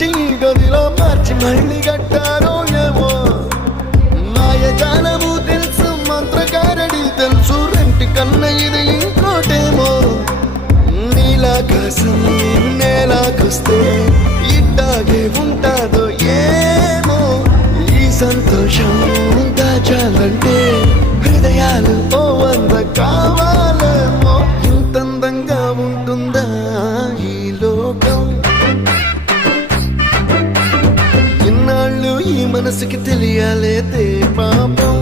తెచ్చి ఈ గదిలో మార్చి మళ్ళీ కట్టారో ఏమో మాయజాలము తెలుసు మంత్రకారడి తెలుసు రెంటి కన్న ఇది ఇంకోటేమో నీలాకాశం నేలాకొస్తే ఇట్టాగే ఉంటాదో ఏమో ఈ సంతోషం దాచాలంటే హృదయాలు ఓ వంద కావాలేమో ఇంతందంగా ఉంటుందా ఈ లోకం ఇన్నాళ్ళు ఈ మనసుకి తెలియాలేదే పాపం